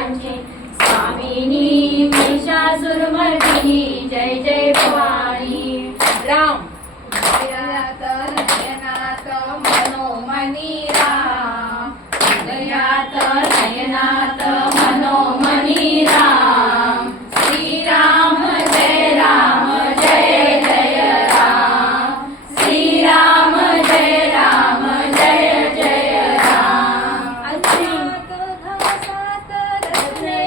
भुवनांची Swamini Mahishasuramardini Jai Jai Bhavani. Ram. 哎